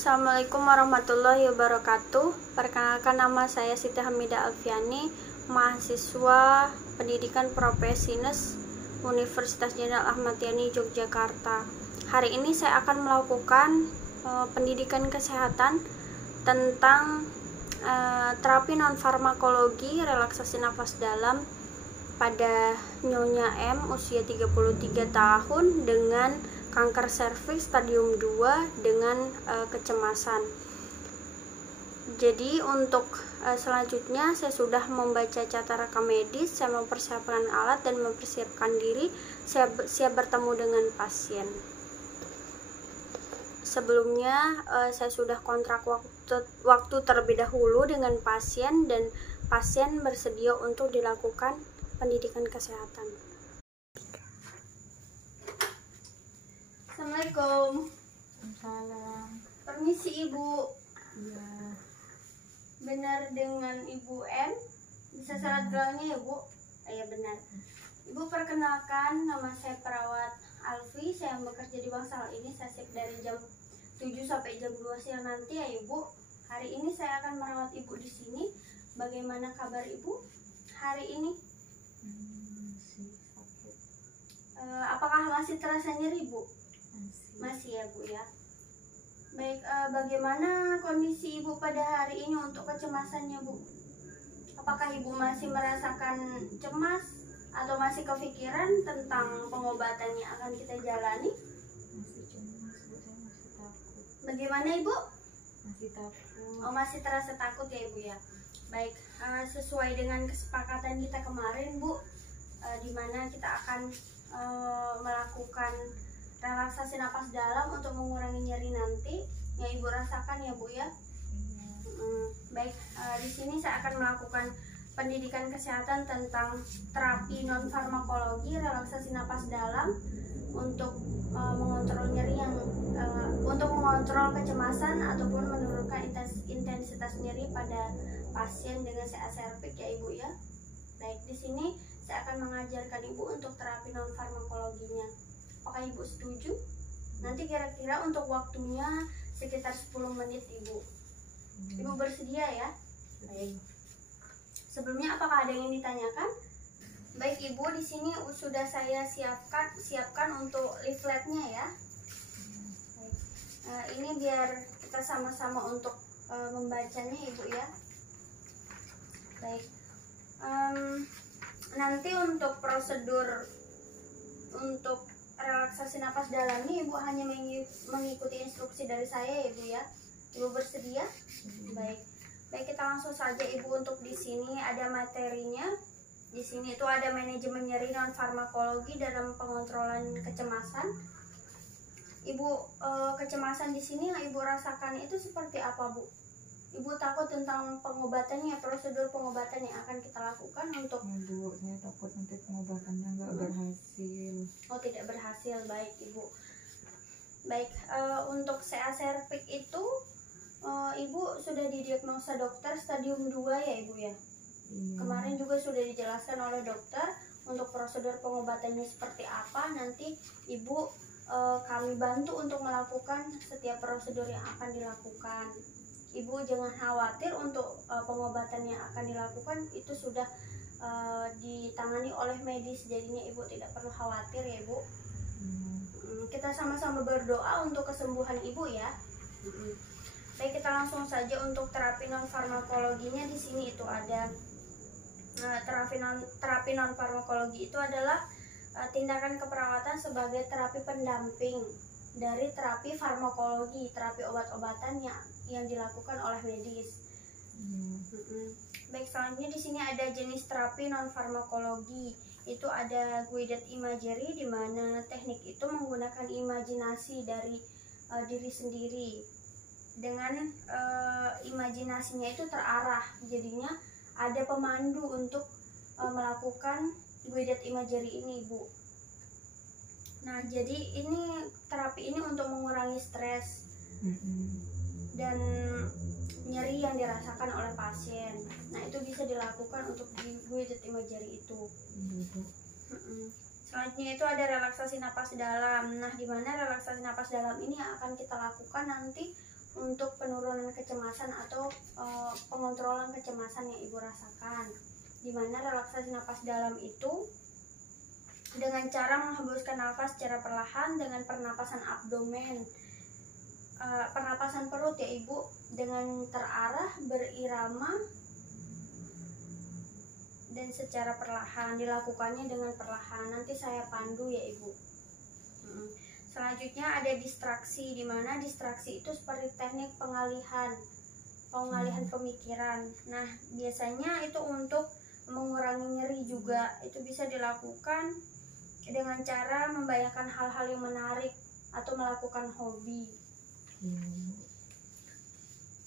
Assalamualaikum warahmatullahi wabarakatuh. Perkenalkan, nama saya Siti Hamidah Alfiani, mahasiswa Pendidikan Profesinas Universitas Jenderal Ahmad Yani Yogyakarta. Hari ini saya akan melakukan pendidikan kesehatan tentang terapi non-farmakologi relaksasi nafas dalam pada Nyonya M usia 33 tahun dengan kanker serviks stadium 2 dengan kecemasan. Jadi untuk selanjutnya saya sudah membaca catatan rekam medis, saya mempersiapkan alat dan mempersiapkan diri, saya siap bertemu dengan pasien. Sebelumnya saya sudah kontrak waktu terlebih dahulu dengan pasien dan pasien bersedia untuk dilakukan pendidikan kesehatan. Assalamualaikum. Salam. Permisi Ibu. Iya. Benar dengan Ibu M? Bisa syarat gelangnya ya Bu? Iya benar. Ibu, perkenalkan, nama saya perawat Alfi. Saya bekerja di Bangsal ini. Saya shift dari jam 7 sampai jam 2 siang nanti ya Ibu. Hari ini saya akan merawat Ibu di sini. Bagaimana kabar Ibu hari ini? Masih sakit. Apakah masih terasa nyeri Bu? Masih ya Bu ya. Baik, bagaimana kondisi Ibu pada hari ini untuk kecemasannya Bu? Apakah Ibu masih merasakan cemas atau masih kepikiran tentang pengobatan yang akan kita jalani? Masih cemas, Bu. Saya masih takut. Bagaimana Ibu? Masih takut. Oh, masih terasa takut ya Ibu ya. Baik, sesuai dengan kesepakatan kita kemarin Bu, di mana kita akan melakukan relaksasi napas dalam untuk mengurangi nyeri nanti yang Ibu rasakan ya Bu ya. Baik, di sini saya akan melakukan pendidikan kesehatan tentang terapi non farmakologi relaksasi napas dalam untuk mengontrol nyeri yang untuk mengontrol kecemasan ataupun menurunkan intensitas nyeri pada pasien dengan CA serviks ya Ibu ya. Baik, di sini saya akan mengajarkan Ibu untuk terapi non farmakologinya. Apakah Ibu setuju? Nanti kira-kira untuk waktunya sekitar 10 menit Ibu. Ibu bersedia ya? Baik. Sebelumnya apakah ada yang ditanyakan? Baik Ibu, di sini sudah saya siapkan untuk leafletnya ya. Baik. Ini biar kita sama-sama untuk membacanya Ibu ya. Baik. Nanti untuk prosedur untuk relaksasi napas dalam ini Ibu hanya mengikuti instruksi dari saya ya Ibu ya. Ibu bersedia? Baik. Baik, kita langsung saja Ibu. Untuk di sini ada materinya. Di sini itu ada manajemen nyeri non farmakologi dalam pengontrolan kecemasan. Ibu, kecemasan di sini yang Ibu rasakan itu seperti apa Bu? Ibu takut tentang pengobatannya, prosedur pengobatan yang akan kita lakukan untuk Bu, saya takut nanti pengobatannya nggak berhasil. Oh, tidak berhasil. Baik Ibu. Baik, untuk CA serviks itu Ibu sudah didiagnosa dokter stadium 2 ya Ibu ya. Iya. Kemarin juga sudah dijelaskan oleh dokter untuk prosedur pengobatannya seperti apa. Nanti Ibu kami bantu untuk melakukan setiap prosedur yang akan dilakukan. Ibu jangan khawatir untuk pengobatan yang akan dilakukan itu sudah ditangani oleh medis, jadinya Ibu tidak perlu khawatir ya Ibu. Kita sama-sama berdoa untuk kesembuhan Ibu ya. Baik, kita langsung saja untuk terapi non farmakologinya. Di sini itu ada terapi non farmakologi itu adalah tindakan keperawatan sebagai terapi pendamping dari terapi farmakologi, terapi obat-obatan yang dilakukan oleh medis. Baik, selanjutnya di sini ada jenis terapi non farmakologi. Itu ada guided imagery, di mana teknik itu menggunakan imajinasi dari diri sendiri. Dengan imajinasinya itu terarah, jadinya ada pemandu untuk melakukan guided imagery ini Bu. Nah, jadi ini terapi ini untuk mengurangi stres dan nyeri yang dirasakan oleh pasien. Nah, itu bisa dilakukan untuk di guided imagery itu. Selanjutnya itu ada relaksasi napas dalam. Nah, di mana relaksasi napas dalam ini yang akan kita lakukan nanti untuk penurunan kecemasan atau pengontrolan kecemasan yang ibu rasakan. Dimana relaksasi napas dalam itu dengan cara menghembuskan nafas secara perlahan dengan pernapasan abdomen, pernapasan perut ya ibu, dengan terarah, berirama, dan secara perlahan. Dilakukannya dengan perlahan. Nanti saya pandu ya ibu. Selanjutnya ada distraksi, di mana distraksi itu seperti teknik pengalihan pemikiran. Nah, biasanya itu untuk mengurangi nyeri juga. Itu bisa dilakukan dengan cara membayangkan hal-hal yang menarik atau melakukan hobi.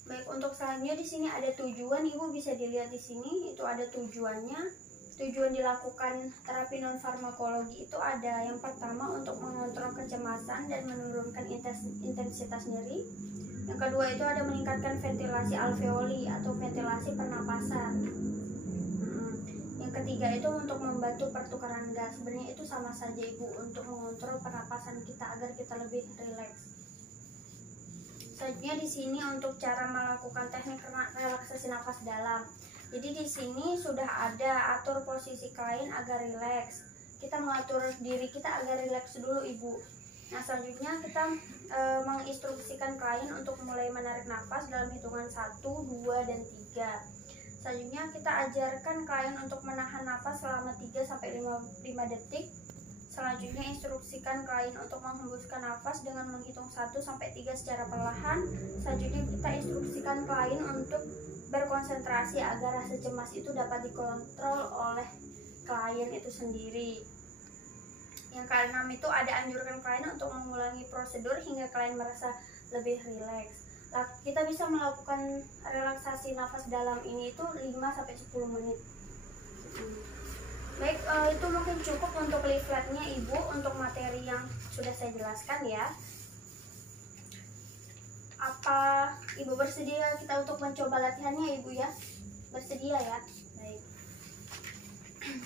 Baik, untuk selanjutnya di sini ada tujuan, ibu bisa dilihat di sini. Itu ada tujuannya. Tujuan dilakukan terapi non farmakologi itu ada yang pertama untuk mengontrol kecemasan dan menurunkan intensitas nyeri. Yang kedua itu ada meningkatkan ventilasi alveoli atau ventilasi pernapasan. Yang ketiga itu untuk membantu pertukaran gas. Sebenarnya itu sama saja ibu, untuk mengontrol pernapasan kita agar kita lebih rileks. Selanjutnya di sini untuk cara melakukan teknik relaksasi nafas dalam. Jadi di sini sudah ada atur posisi klien agar rileks. Kita mengatur diri kita agar rileks dulu ibu. Nah, selanjutnya kita menginstruksikan klien untuk mulai menarik nafas dalam hitungan 1, 2, dan 3. Selanjutnya kita ajarkan klien untuk menahan nafas selama 3-5 detik. Selanjutnya instruksikan klien untuk menghembuskan nafas dengan menghitung 1-3 secara perlahan. Selanjutnya kita instruksikan klien untuk berkonsentrasi agar rasa cemas itu dapat dikontrol oleh klien itu sendiri. Yang keenam itu ada anjurkan klien untuk mengulangi prosedur hingga klien merasa lebih rileks. Kita bisa melakukan relaksasi nafas dalam ini itu 5-10 menit. Baik, itu mungkin cukup untuk leafletnya ibu, untuk materi yang sudah saya jelaskan ya. Apa ibu bersedia kita untuk mencoba latihannya ibu ya? Bersedia ya? Baik.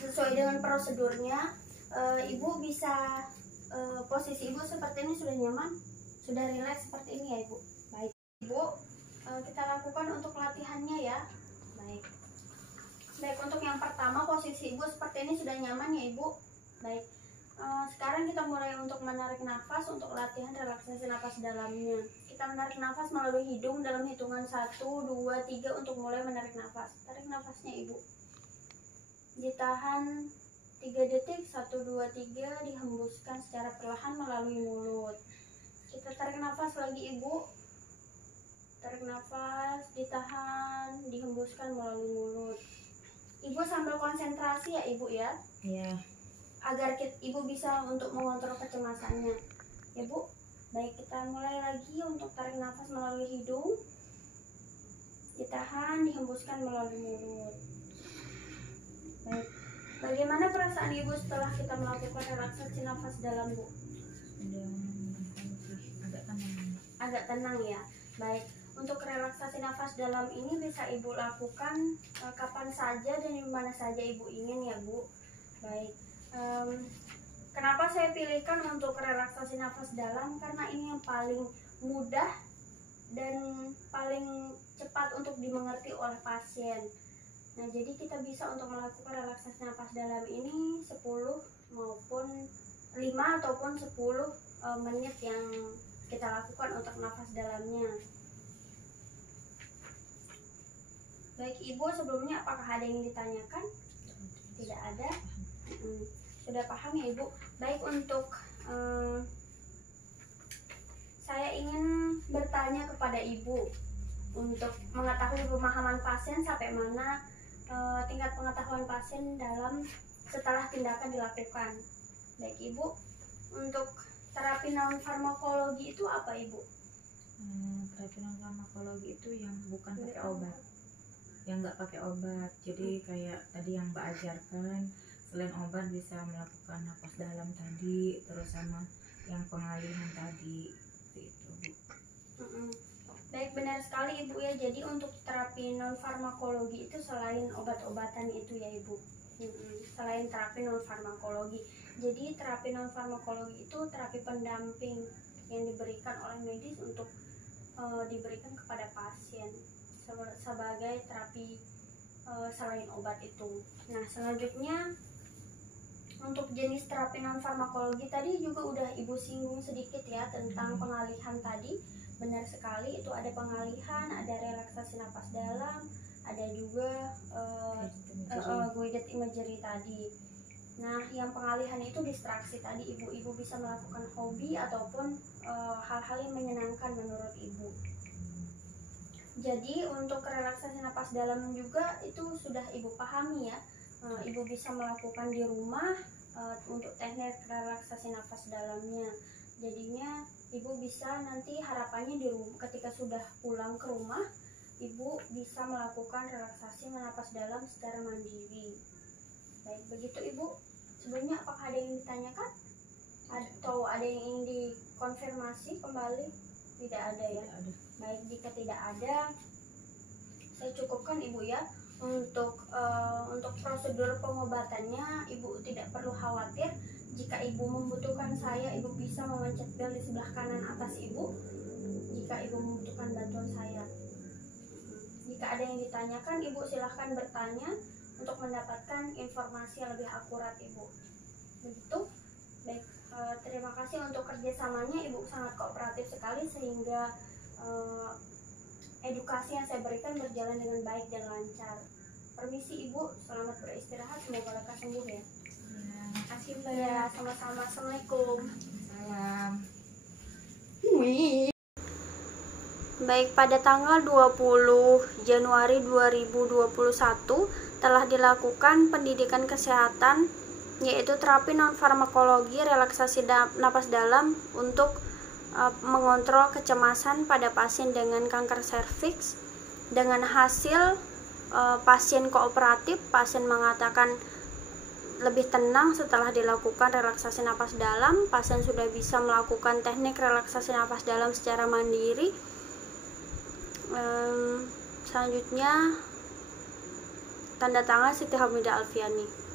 Sesuai dengan prosedurnya, ibu bisa posisi ibu seperti ini, sudah nyaman, sudah rileks seperti ini ya ibu. Baik ibu, kita lakukan untuk latihannya ya. Baik. Baik, untuk yang pertama posisi ibu seperti ini sudah nyaman ya ibu. Baik. Sekarang kita mulai untuk menarik nafas untuk latihan relaksasi nafas dalamnya. Kita menarik nafas melalui hidung dalam hitungan 1, 2, 3 untuk mulai menarik nafas. Tarik nafasnya ibu. Ditahan 3 detik, 1, 2, 3, dihembuskan secara perlahan melalui mulut. Kita tarik nafas lagi ibu. Tarik nafas, ditahan, dihembuskan melalui mulut. Ibu sambil konsentrasi ya ibu ya. Iya. Agar ibu bisa untuk mengontrol kecemasannya ya bu. Baik, kita mulai lagi untuk tarik nafas melalui hidung, ditahan, dihembuskan melalui mulut. Baik, bagaimana perasaan ibu setelah kita melakukan relaksasi nafas dalam bu? Agak tenang. Agak tenang ya. Baik, untuk relaksasi nafas dalam ini bisa ibu lakukan kapan saja dan di mana saja ibu ingin ya bu. Baik. Kenapa saya pilihkan untuk relaksasi nafas dalam? Karena ini yang paling mudah dan paling cepat untuk dimengerti oleh pasien. Nah, jadi kita bisa untuk melakukan relaksasi nafas dalam ini 10 maupun 5 ataupun 10 menit yang kita lakukan untuk nafas dalamnya. Baik ibu, sebelumnya apakah ada yang ditanyakan? Tidak ada. Sudah paham ya ibu. Baik, untuk saya ingin bertanya kepada ibu untuk mengetahui pemahaman pasien sampai mana tingkat pengetahuan pasien dalam setelah tindakan dilakukan. Baik ibu, untuk terapi non farmakologi itu apa ibu? Terapi non farmakologi itu yang bukan pakai obat, yang nggak pakai obat. Jadi kayak tadi yang Mbak ajarkan, selain obat bisa melakukan napas dalam tadi, terus sama yang pengalihan tadi, itu Bu. Baik, benar sekali ibu ya. Jadi untuk terapi non farmakologi itu selain obat-obatan itu ya ibu. Selain terapi non farmakologi, jadi terapi non farmakologi itu terapi pendamping yang diberikan oleh medis untuk diberikan kepada pasien sebagai terapi selain obat itu. Nah, selanjutnya untuk jenis terapi non farmakologi tadi juga udah Ibu singgung sedikit ya tentang pengalihan tadi. Benar sekali, itu ada pengalihan, ada relaksasi napas dalam, ada juga guided imagery tadi. Nah, yang pengalihan itu distraksi tadi, ibu bisa melakukan hobi ataupun hal-hal yang menyenangkan menurut Ibu. Jadi untuk relaksasi napas dalam juga itu sudah Ibu pahami ya. Ibu bisa melakukan di rumah untuk teknik relaksasi nafas dalamnya. Jadinya Ibu bisa nanti harapannya di rumah, ketika sudah pulang ke rumah, Ibu bisa melakukan relaksasi napas dalam secara mandiri. Baik, begitu Ibu. Sebelumnya apakah ada yang ditanyakan? Atau ada yang ingin dikonfirmasi kembali? Tidak ada ya? Baik, jika tidak ada, saya cukupkan Ibu ya. Untuk prosedur pengobatannya Ibu tidak perlu khawatir. Jika Ibu membutuhkan saya, Ibu bisa memencet bel di sebelah kanan atas Ibu jika Ibu membutuhkan bantuan saya. Jika ada yang ditanyakan, Ibu silahkan bertanya untuk mendapatkan informasi yang lebih akurat Ibu. Begitu? Baik, terima kasih untuk kerjasamanya. Ibu sangat kooperatif sekali sehingga edukasi yang saya berikan berjalan dengan baik dan lancar. Permisi Ibu, selamat beristirahat, semoga lekas sembuh ya. Terima kasih Mbak ya, sama-sama. Assalamualaikum. Salam. Baik, pada tanggal 20 Januari 2021 telah dilakukan pendidikan kesehatan yaitu terapi non farmakologi relaksasi napas dalam untuk mengontrol kecemasan pada pasien dengan kanker serviks. Dengan hasil pasien kooperatif, pasien mengatakan lebih tenang setelah dilakukan relaksasi napas dalam. Pasien sudah bisa melakukan teknik relaksasi napas dalam secara mandiri. Selanjutnya tanda tangan Siti Hamidah Alfiani.